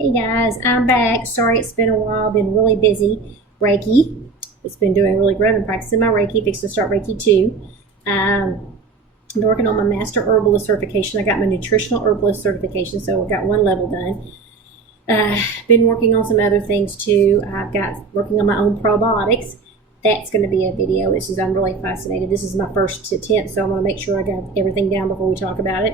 Hey guys, I'm back. Sorry it's been a while. Been really busy. Reiki. It's been doing really great. I've been practicing my Reiki. Fixing to start Reiki 2. I'm working on my Master Herbalist certification. I got my Nutritional Herbalist certification, so I've got one level done. Been working on some other things too. I've got working on my own probiotics. That's going to be a video. I'm really fascinated. This is my first attempt, so I want to make sure I got everything down before we talk about it.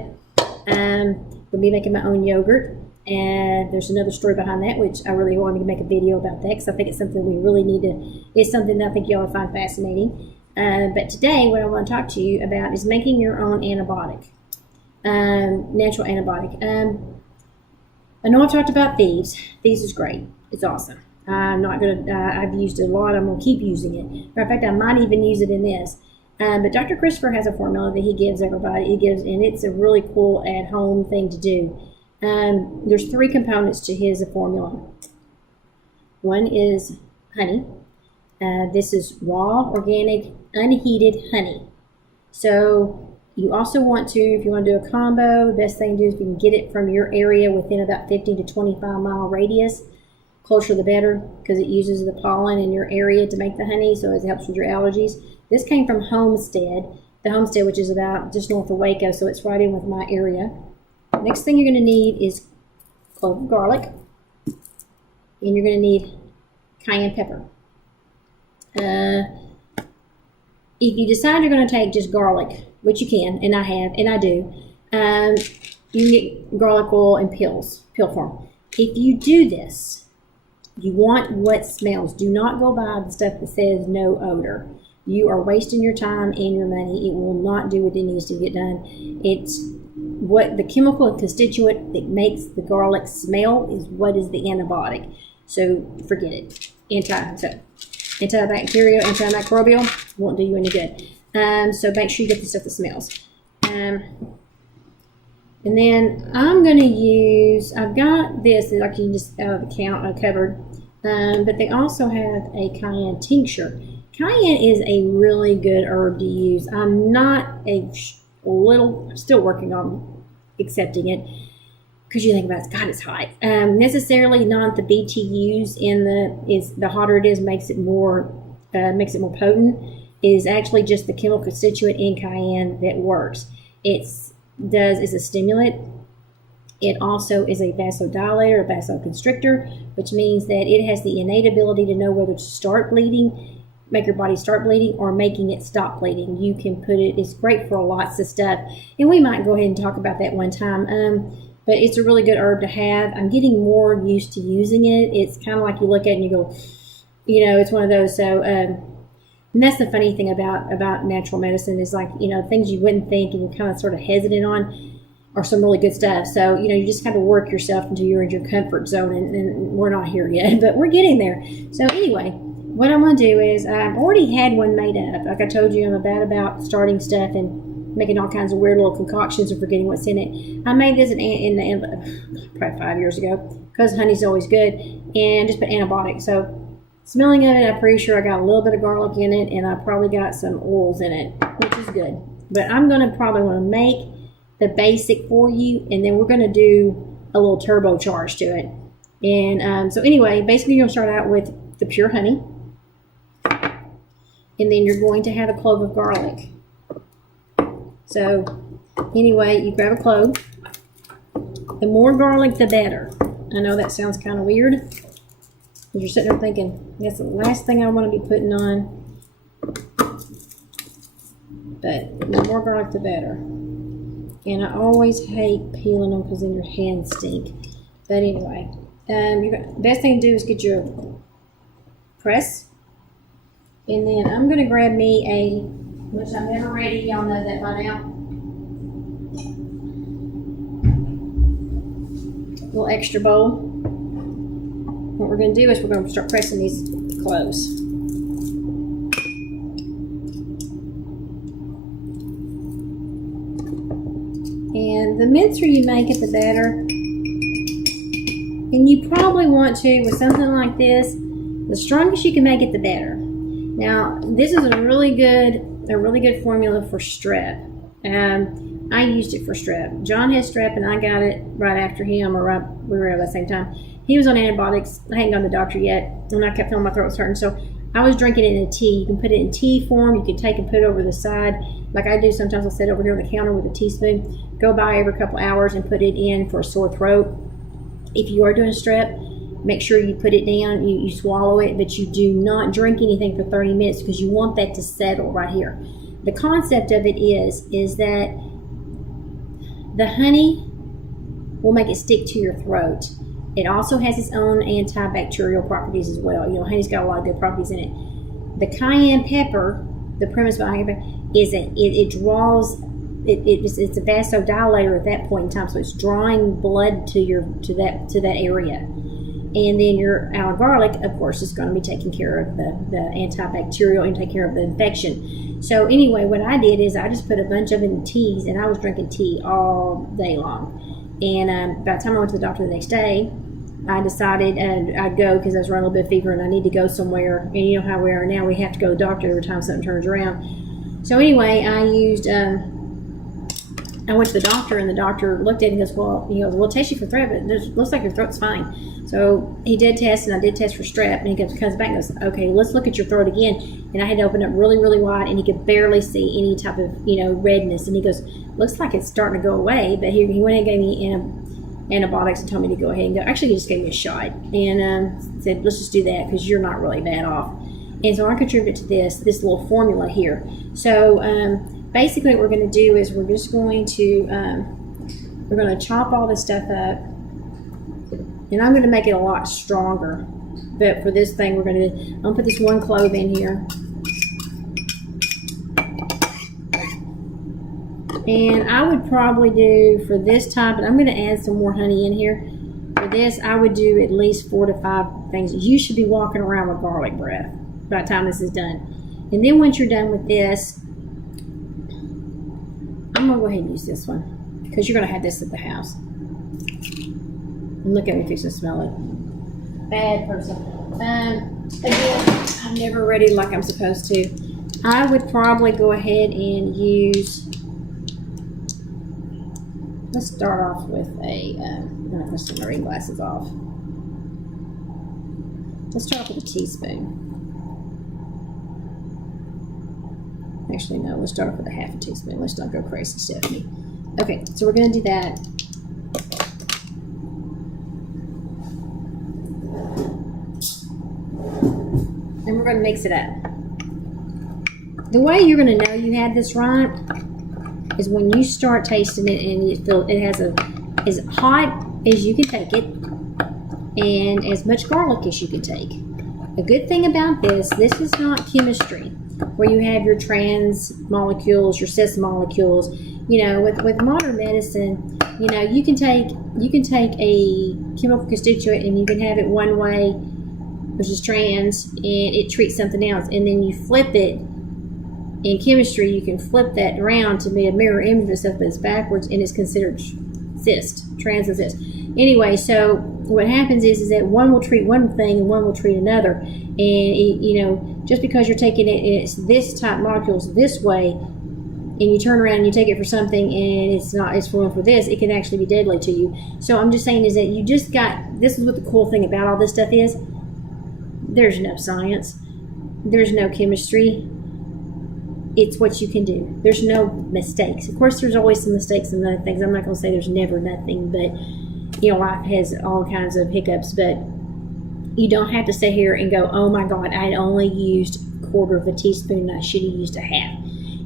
We'll be making my own yogurt. And there's another story behind that, which I really wanted to make a video about that because I think it's something we really need to, it's something that I think y'all will find fascinating. But today, what I want to talk to you about is making your own antibiotic, natural antibiotic. I know I've talked about thieves. Thieves is great. It's awesome. I'm not going to, I've used it a lot. I'm going to keep using it. Matter of fact, I might even use it in this. But Dr. Christopher has a formula that he gives everybody. And it's a really cool at-home thing to do. There's 3 components to his formula. One is honey. This is raw, organic, unheated honey. So you also want to, if you want to do a combo, the best thing to do is if you can get it from your area within about 15 to 25 mile radius. Closer the better, because it uses the pollen in your area to make the honey, so it helps with your allergies. This came from Homestead, the Homestead, which is about just north of Waco, so it's right in with my area. Next thing you're going to need is clove of garlic, and you're going to need cayenne pepper. If you decide you're going to take just garlic, which you can, and I have, and I do, you can get garlic oil in pill form. If you do this, you want what smells. Do not go by the stuff that says no odor. You are wasting your time and your money. It will not do what it needs to get done. It's what the chemical constituent that makes the garlic smell is what is the antibiotic. So forget it. Antibacterial, antimicrobial won't do you any good. So make sure you get the stuff that smells. And then I'm going to use, I've got this that I can just out of the count covered, but they also have a cayenne tincture. Cayenne is a really good herb to use. I'm not still working on accepting it because you think about it, God, it's hot. Necessarily not the BTUs the hotter it is makes it more potent. It is actually just the chemical constituent in cayenne that works. Is a stimulant. It also is a vasodilator, a vasoconstrictor, which means that it has the innate ability to know whether to start bleeding, make your body start bleeding, or making it stop bleeding. You can put it, it's great for lots of stuff. And we might go ahead and talk about that one time. But it's a really good herb to have. I'm getting more used to using it. It's kind of like you look at it and you go, it's one of those. So, and that's the funny thing about natural medicine is like, things you wouldn't think and you're kind of sort of hesitant on are some really good stuff. So, you just kind of work yourself until you're in your comfort zone, and we're not here yet, but we're getting there. So anyway, what I'm going to do is I've already had one made up. Like I told you, I'm about starting stuff and making all kinds of weird little concoctions and forgetting what's in it. I made this in probably 5 years ago because honey's always good, and just put antibiotic. So smelling of it, I'm pretty sure I got a little bit of garlic in it, and I probably got some oils in it, which is good. But I'm going to probably want to make the basic for you, and then we're going to do a little turbocharge to it. And so anyway, basically you're going to start out with the pure honey, and then you're going to have a clove of garlic. So anyway, you grab a clove. The more garlic, the better. I know that sounds kind of weird. You're sitting there thinking, that's the last thing I want to be putting on. But the more garlic, the better. And I always hate peeling them because then your hands stink. But anyway, the best thing to do is get your press. And then I'm going to grab me which I'm never ready, y'all know that by now, little extra bowl. What we're going to do is we're going to start pressing these cloves. And the mincer you make it, the better. And you probably want to, with something like this, the strongest you can make it, the better. Now, this is a really good formula for strep. I used it for strep. John has strep, and I got it right after him, or we were at the same time. He was on antibiotics. I hadn't gone to the doctor yet, and I kept feeling my throat was hurting. So I was drinking it in a tea. You can put it in tea form. You can take and put it over the side, like I do sometimes. I'll sit over here on the counter with a teaspoon. Go by every couple hours and put it in for a sore throat. If you are doing strep, make sure you put it down. You swallow it, but you do not drink anything for 30 minutes because you want that to settle right here. The concept of it is that the honey will make it stick to your throat. It also has its own antibacterial properties as well. You know, honey's got a lot of good properties in it. The cayenne pepper, the premise behind it is that it draws. It's a vasodilator at that point in time, so it's drawing blood to that area. And then your aloe garlic, of course, is going to be taking care of the antibacterial and take care of the infection. So anyway, what I did is I just put a bunch of it in teas, and I was drinking tea all day long. And by the time I went to the doctor the next day, I decided I'd go because I was running a little bit of fever and I need to go somewhere. And you know how we are now, we have to go to the doctor every time something turns around. So anyway, I went to the doctor, and the doctor looked at it and goes, well, we'll test you for strep, but it looks like your throat's fine. So he did test, and I did test for strep, and he comes back and goes, okay, let's look at your throat again. And I had to open it really, really wide, and he could barely see any type of, redness. And he goes, looks like it's starting to go away. But he went and gave me antibiotics and told me to go ahead and go. Actually, he just gave me a shot and said, let's just do that because you're not really bad off. And so I contributed to this little formula here. So basically what we're going to do is we're just going to chop all this stuff up, and I'm going to make it a lot stronger. But for this thing, I'm going to put this one clove in here, and I would probably do for this type, but I'm going to add some more honey in here. For this, I would do at least 4 to 5 things. You should be walking around with garlic breath by the time this is done. And then once you're done with this, I'm going to go ahead and use this one because you're going to have this at the house. And look at me fixing to smell it. Bad person. Again, I'm never ready like I'm supposed to. I would probably go ahead and use, let's start off with I'm going to put some marine glasses off. Let's start off with a teaspoon. Actually, no, let's start off with a half a teaspoon. Let's not go crazy, Stephanie. Okay, so we're going to do that. And we're going to mix it up. The way you're going to know you had this right is when you start tasting it and you feel it has as hot as you can take it and as much garlic as you can take. A good thing about this is not chemistry, where you have your trans molecules, your cis molecules. With modern medicine, you can take a chemical constituent and you can have it one way, which is trans, and it treats something else, and then you flip it. In chemistry, you can flip that around to be a mirror image of stuff, but it's backwards, and it's considered cis, trans and cis. Anyway, so what happens is that one will treat one thing and one will treat another, and just because you're taking it and it's this type molecules this way, and you turn around and you take it for something and it's for this, it can actually be deadly to you. So I'm just saying is that you just got, this is what the cool thing about all this stuff is. There's no science. There's no chemistry. It's what you can do. There's no mistakes. Of course, there's always some mistakes and other things. I'm not going to say there's never nothing, but life has all kinds of hiccups. But you don't have to sit here and go, oh my God, I only used a quarter of a teaspoon. I should have used a half.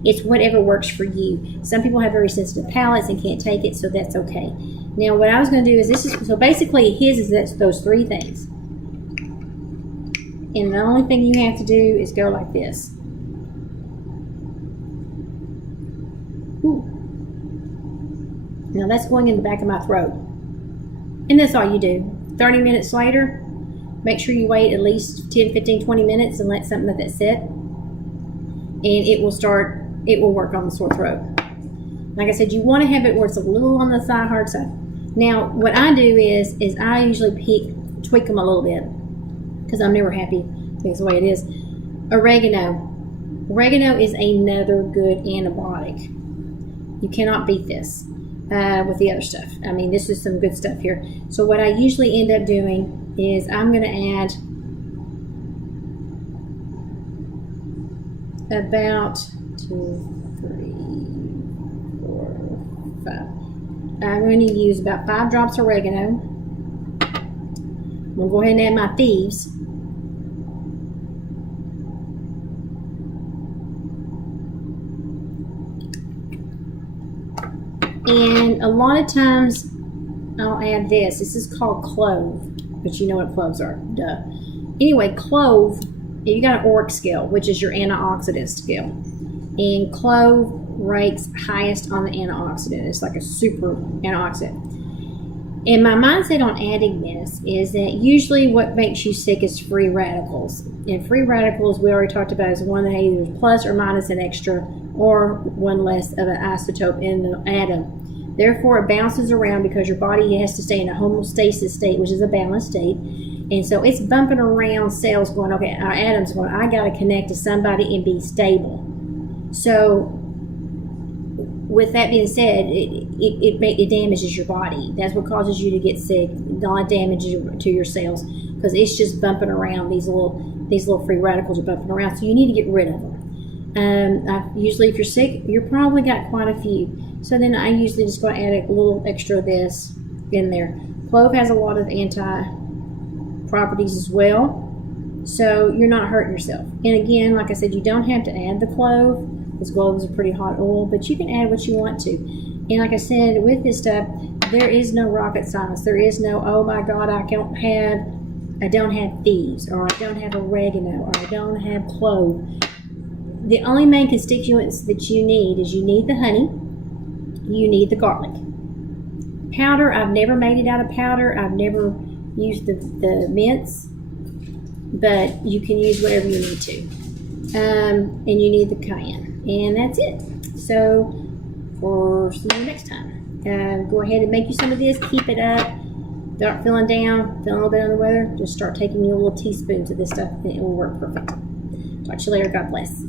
It's whatever works for you. Some people have very sensitive palates and can't take it, so that's okay. Now, what I was going to do is so basically his is those 3 things. And the only thing you have to do is go like this. Ooh. Now that's going in the back of my throat. And that's all you do. 30 minutes later, make sure you wait at least 10, 15, 20 minutes and let something like that sit. And it will work on the sore throat. Like I said, you want to have it where it's a little on the hard side. Now, what I do is I usually tweak them a little bit because I'm never happy. That's the way it is. Oregano. Oregano is another good antibiotic. You cannot beat this. with the other stuff. I mean, this is some good stuff here. So what I usually end up doing is I'm going to add about 2, 3, 4, 5. I'm going to use about 5 drops of oregano. I'm going to go ahead and add my thieves. And a lot of times I'll add this. This is called clove, but you know what cloves are, duh. Anyway, clove, you got an ORAC scale, which is your antioxidant scale. And clove ranks highest on the antioxidant. It's like a super antioxidant. And my mindset on adding this is that usually what makes you sick is free radicals. And free radicals, we already talked about, is one that either plus or minus an extra or one less of an isotope in the atom. Therefore, it bounces around because your body has to stay in a homeostasis state, which is a balanced state. And so it's bumping around cells going, okay, our atoms going, I got to connect to somebody and be stable. So with that being said, it damages your body. That's what causes you to get sick. Not damage to your cells, because it's just bumping around. These little free radicals are bumping around, so you need to get rid of them. Usually, if you're sick, you're probably got quite a few. So then I usually just go add a little extra of this in there. Clove has a lot of properties as well, so you're not hurting yourself. And again, like I said, you don't have to add the clove, because cloves are pretty hot oil, but you can add what you want to. And like I said, with this stuff, there is no rocket science. There is no, oh my God, I don't have thieves, or I don't have oregano, or I don't have clove. The only main constituents that you need is you need the honey, you need the garlic. Powder, I've never made it out of powder. I've never used the mints, but you can use whatever you need to. And you need the cayenne. And that's it. So, see you next time. Go ahead and make you some of this. Keep it up. Start feeling down, feeling a little bit under the weather. Just start taking your little teaspoons of this stuff, and it will work perfect. Talk to you later. God bless.